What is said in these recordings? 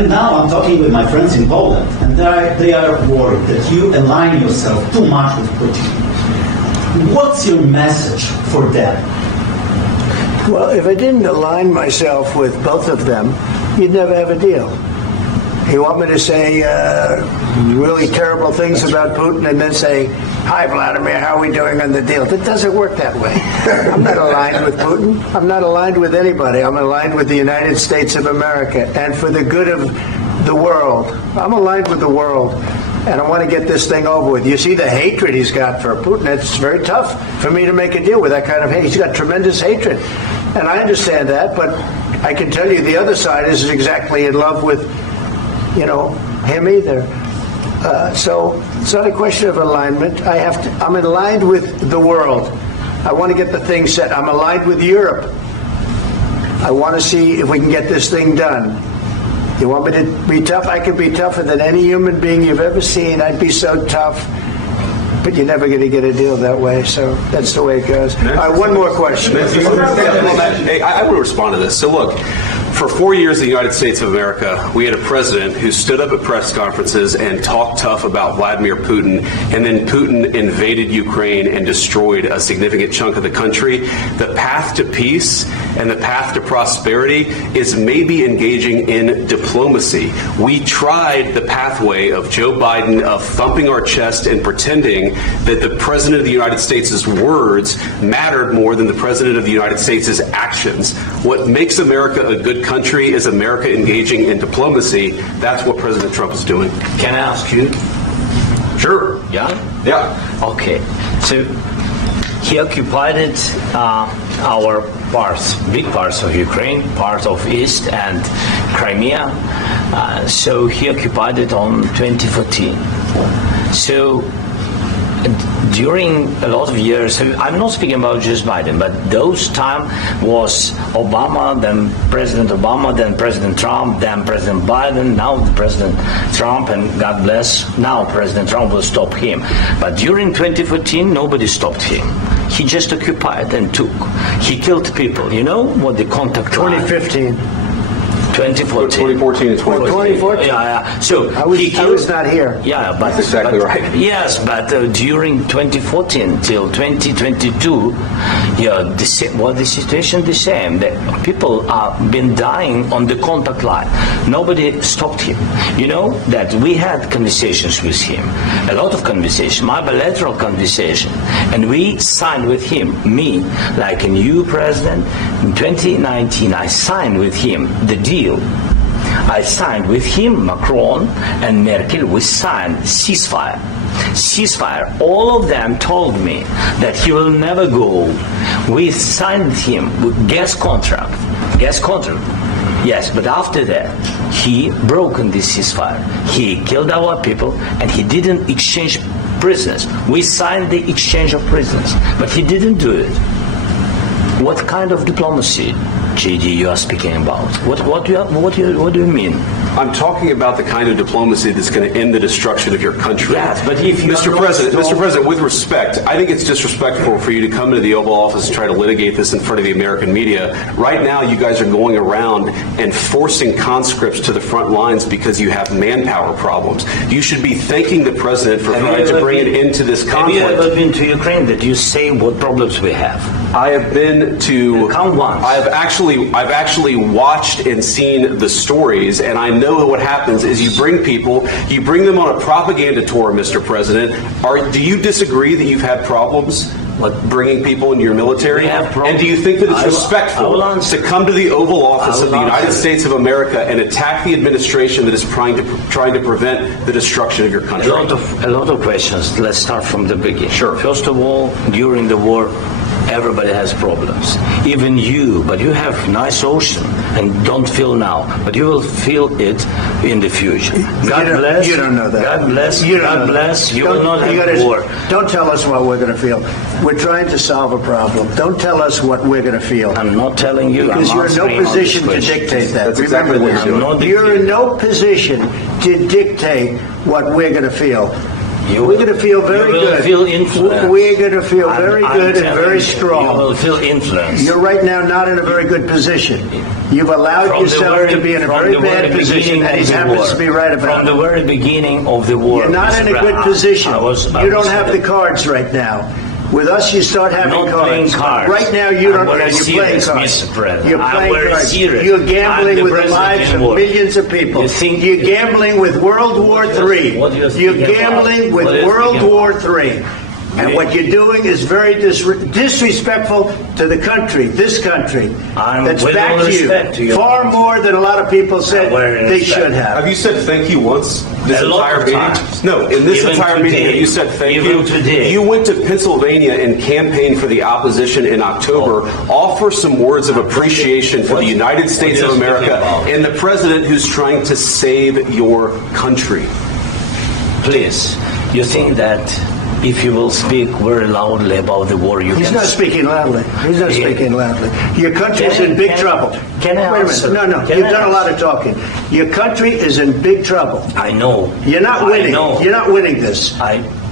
And now I'm talking with my friends in Poland, and they are worried that you align yourself too much with Putin. What's your message for them? Well, if I didn't align myself with both of them, you'd never have a deal. You want me to say really terrible things about Putin and then say, "Hi, Vladimir, how are we doing on the deal?" It doesn't work that way. I'm not aligned with Putin. I'm not aligned with anybody. I'm aligned with the United States of America. And for the good of the world, I'm aligned with the world. And I want to get this thing over with. You see the hatred he's got for Putin. It's very tough for me to make a deal with that kind of hate. He's got tremendous hatred. And I understand that, but I can tell you the other side isn't exactly in love with, him either. So it's not a question of alignment. I'm aligned with the world. I want to get the thing set. I'm aligned with Europe. I want to see if we can get this thing done. You want me to be tough? I can be tougher than any human being you've ever seen. I'd be so tough. But you're never going to get a deal that way, so that's the way it goes. All right, one more question. Hey, I will respond to this. So look, for 4 years in the United States of America, we had a president who stood up at press conferences and talked tough about Vladimir Putin, and then Putin invaded Ukraine and destroyed a significant chunk of the country. The path to peace and the path to prosperity is maybe engaging in diplomacy. We tried the pathway of Joe Biden of thumping our chest and pretending that the President of the United States' words mattered more than the President of the United States' actions. What makes America a good country is America engaging in diplomacy. That's what President Trump is doing. Can I ask you? Sure. Yeah? Yeah. Okay. So he occupied our parts, big parts of Ukraine, part of East and Crimea. So he occupied it on 2014. So during a lot of years, I'm not speaking about just Biden, but those time was Obama, then President Obama, then President Trump, then President Biden, now President Trump, and God bless, now President Trump will stop him. But during 2014, nobody stopped him. He just occupied and took. He killed people. You know what the contact 2015. 2014 and 2014. Yeah. So I was not here. Yeah, but that's exactly right. Yes, but during 2014 till 2022, the situation the same. The people are been dying on the contact line. Nobody stopped him. You know that we had conversations with him, a lot of conversation, my bilateral conversation, and we signed with him. Me, like a new president in 2019, I signed with him the deal. I signed with him, Macron and Merkel, we signed ceasefire. All of them told me that he will never go. We signed him with gas contract. Yes, but after that, he broken this ceasefire. He killed our people and he didn't exchange prisoners. We signed the exchange of prisoners, but he didn't do it. What kind of diplomacy, JD, you are speaking about? What do you mean? I'm talking about the kind of diplomacy that's going to end the destruction of your country. Yes, but if you Mr. President, with respect, I think it's disrespectful for you to come into the Oval Office and try to litigate this in front of the American media. Right now, you guys are going around and forcing conscripts to the front lines because you have manpower problems. You should be thanking the president for trying to bring an end to this conflict. Have you ever been to Ukraine that you say what problems we have? I have been to. Count once. I've actually watched and seen the stories, and I know what happens is you bring them on a propaganda tour, Mr. President. Do you disagree that you've had problems bringing people into your military? And do you think that it's respectful to come to the Oval Office of the United States of America and attack the administration that is trying to prevent the destruction of your country? A lot of questions. Let's start from the beginning. Sure. First of all, during the war, everybody has problems. Even you, but you have nice ocean and don't feel now, but you will feel it in the future. God bless. You don't know that. God bless. God bless. You will not have war. Don't tell us what we're going to feel. We're trying to solve a problem. Don't tell us what we're going to feel. I'm not telling you. Because you're in no position to dictate that. That's exactly what you're doing. You're in no position to dictate what we're going to feel. We're going to feel very you will good. Feel influence. We're going to feel very I'm good and telling very you, strong. You will feel influence. You're right now not in a very good position. You've allowed From the yourself very- to be in a from very the bad very position, beginning and he of the happens war. to be right about From the it. very beginning of the war. You're not in a Mr. good Brown, position. I You don't was- have the cards right now. With us, you start having Not cards. playing cards. Right now, you I'm don't. very You're playing serious, cards. Mr. President. You're I'm playing very cards. serious. You're I'm gambling the with the president lives in of war. millions of people. You think- You're gambling with World War III. What do you think You're about? gambling with What do you World think War about? III. And what you're doing is very disrespectful to the country, this country, I'm that's with all backed respect to you your far country. more than a lot of people said very they respect. should have. Have you said thank you once this A lot entire of meeting? times. No, in this Even entire meeting, today. have you said thank Even you? today. You went to Pennsylvania and campaigned for the opposition in October. Offer some words of appreciation for the United States of What are you America speaking about? and the president who's trying to save your country. Please, you think that if you will speak very loudly about the war, you He's can... not speaking loudly. He's not Yeah. speaking loudly. Your country is Can I- in big can- trouble. can I Wait a answer? minute. No. Can You've I done a lot answer? of talking. Your country is in big trouble. I know. You're not winning. I know. You're not winning this.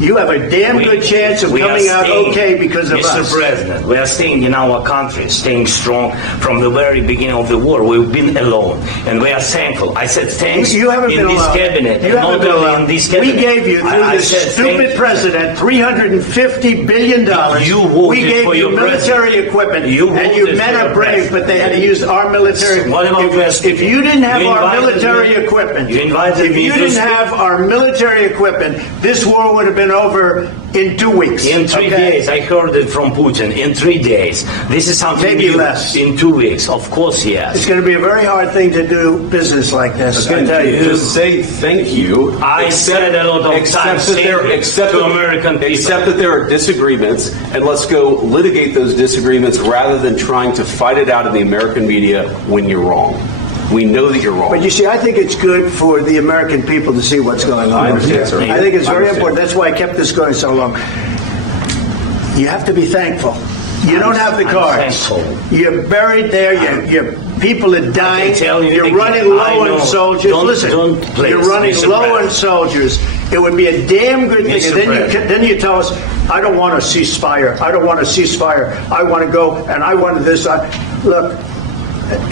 You have a damn good chance of we are coming out staying- okay because of Mr. us. President, we are staying in our country, staying strong from the very beginning of the war. We've been alone, and we are thankful. I said thanks You haven't in been this alone. cabinet, You and haven't not been only alone. in this cabinet. We gave you, through I this said stupid thank- president, $350 billion. You voted we gave for you your military president. equipment, You and your voted men for are your brave, president. but they had to use our military. What about West? If you didn't have You our invited military me- equipment, you invited if me you to didn't speak- have our military equipment, this war would have been over in 2 weeks. In 3 okay? days, I heard it from Putin. In 3 days, this is something Maybe new. less. In 2 weeks, of course, yes. It's going to be a very hard thing to do business like this. I Again, tell you. just say thank you. I said a lot of Except times that thank there- you except to that- American people. Except that there are disagreements, and let's go litigate those disagreements rather than trying to fight it out in the American media when you're wrong. We know that you're wrong. But you see, I think it's good for the American people to see what's going on. I understand, sir. I think it's I very understand. important. That's why I kept this going so long. You have to be thankful. You don't have the I'm cards. thankful. You're buried there. Your people are dying. tell you You're again, running I low know. on soldiers. Don't- Listen, don't please, you're running Mr. low on President. soldiers. It would be a damn good thing. Mr. And President. then you tell us, I don't want a ceasefire. I don't want a ceasefire. I want to go and I want this. Look,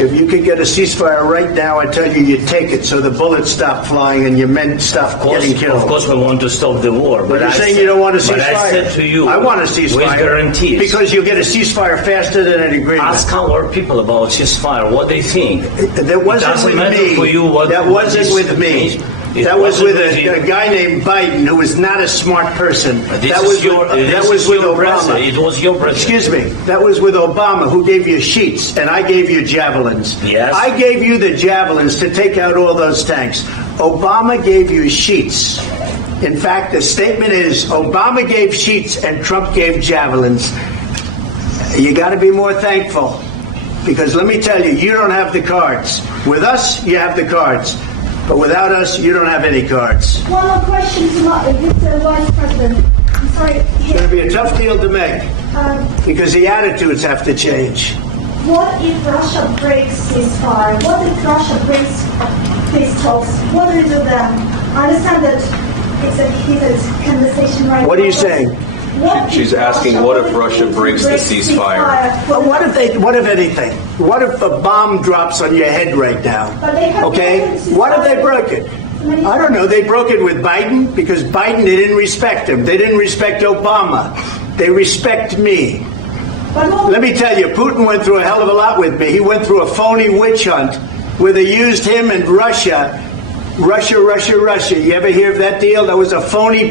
if you could get a ceasefire right now, I tell you, you take it so the bullets stop flying and your men stop getting killed. Of course, we want to stop the war. But you're saying you don't want a ceasefire. But I said to you, I want a ceasefire. with guarantees. Because you'll get a ceasefire faster than an agreement. Ask our people about ceasefire, what they think. That wasn't doesn't with matter me. for you what That wasn't this with me. means. It That was wasn't with with you. a guy named Biden, who was not a smart person. This That is was your, with, this that was is with your Obama. president. It was your president. Excuse me. That was with Obama, who gave you sheets, and I gave you javelins. Yes. I gave you the javelins to take out all those tanks. Obama gave you sheets. In fact, the statement is Obama gave sheets and Trump gave javelins. You got to be more thankful, because let me tell you, you don't have the cards. With us, you have the cards. But without us, you don't have any cards. One more question to Mr. Vice President. I'm sorry. It's going to be a tough deal to make, because the attitudes have to change. What if Russia breaks ceasefire? What if Russia breaks peace talks? What do we do then? I understand that it's a heated conversation right now. What are you saying? What She's if asking, what if Russia breaks the ceasefire? Well, what if anything? What if a bomb drops on your head right now? But they have Okay? broken the What if they ceasefire. broke it? I don't know. They broke it with Biden, because Biden, they didn't respect him. They didn't respect Obama. They respect me. But what- Let me tell you, Putin went through a hell of a lot with me. He went through a phony witch hunt where they used him and Russia. Russia. You ever hear of that deal? That was a phony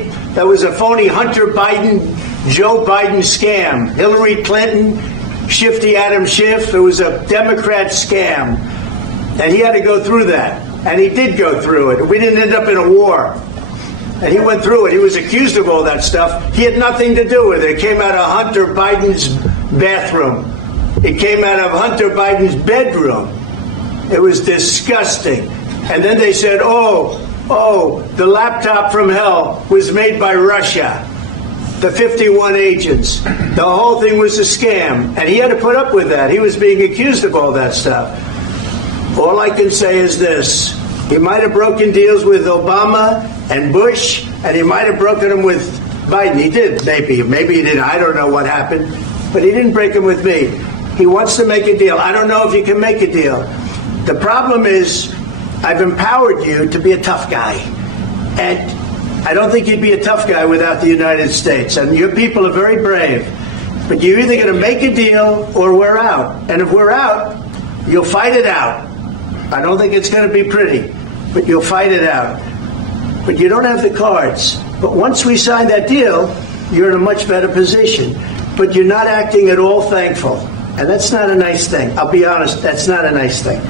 Hunter Biden, Joe Biden scam. Hillary Clinton, Shifty Adam Schiff. It was a Democrat scam. And he had to go through that. And he did go through it. We didn't end up in a war. And he went through it. He was accused of all that stuff. He had nothing to do with it. It came out of Hunter Biden's bathroom. It came out of Hunter Biden's bedroom. It was disgusting. And then they said, the laptop from hell was made by Russia. The 51 agents. The whole thing was a scam. And he had to put up with that. He was being accused of all that stuff. All I can say is this. He might have broken deals with Obama and Bush and he might have broken them with Biden. He did, maybe. Maybe he didn't. I don't know what happened. But he didn't break them with me. He wants to make a deal. I don't know if you can make a deal. The problem is I've empowered you to be a tough guy. And I don't think you'd be a tough guy without the United States. And your people are very brave. But you're either going to make a deal or we're out. And if we're out, you'll fight it out. I don't think it's going to be pretty, but you'll fight it out. But you don't have the cards. But once we sign that deal, you're in a much better position. But you're not acting at all thankful. And that's not a nice thing. I'll be honest, that's not a nice thing.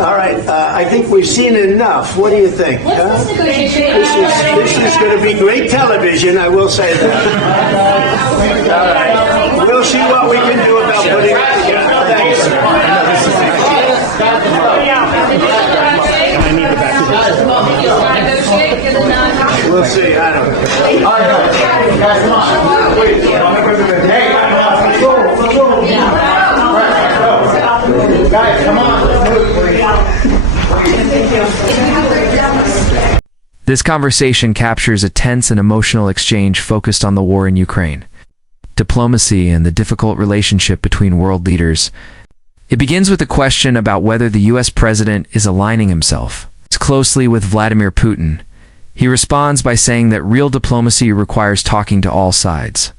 All right, I think we've seen enough. What do you think? What's this negotiation? This is going to be great television, I will say that. All right. We'll see what we can do about putting it together. Thanks. We'll see. I don't know. Guys, come on. This conversation captures a tense and emotional exchange focused on the war in Ukraine, diplomacy, and the difficult relationship between world leaders. It begins with a question about whether the U.S. president is aligning himself closely with Vladimir Putin. He responds by saying that real diplomacy requires talking to all sides,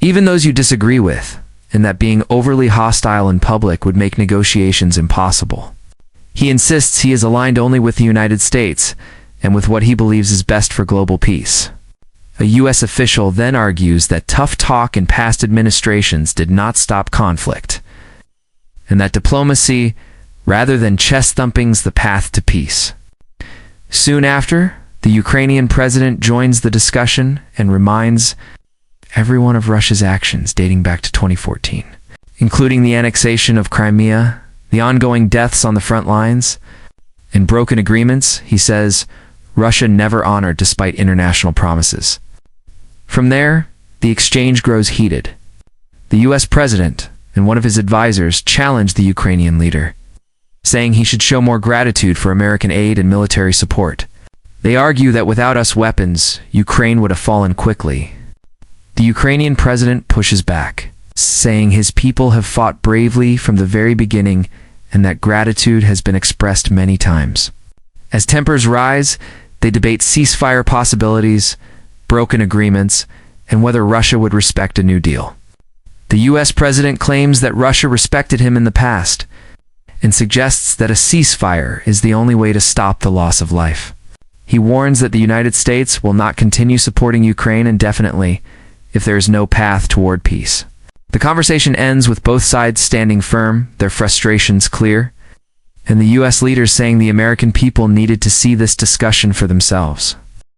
even those you disagree with, and that being overly hostile in public would make negotiations impossible. He insists he is aligned only with the United States and with what he believes is best for global peace. A U.S. official then argues that tough talk in past administrations did not stop conflict, and that diplomacy, rather than chest-thumping's the path to peace. Soon after, the Ukrainian president joins the discussion and reminds everyone of Russia's actions dating back to 2014, including the annexation of Crimea, the ongoing deaths on the front lines, and broken agreements. He says Russia never honored despite international promises. From there, the exchange grows heated. The U.S. president and one of his advisors challenged the Ukrainian leader, saying he should show more gratitude for American aid and military support. They argue that without us weapons, Ukraine would have fallen quickly. The Ukrainian president pushes back, saying his people have fought bravely from the very beginning and that gratitude has been expressed many times. As tempers rise, they debate ceasefire possibilities, broken agreements, and whether Russia would respect a new deal. The U.S. president claims that Russia respected him in the past and suggests that a ceasefire is the only way to stop the loss of life. He warns that the United States will not continue supporting Ukraine indefinitely if there is no path toward peace. The conversation ends with both sides standing firm, their frustrations clear, and the U.S. leaders saying the American people needed to see this discussion for themselves.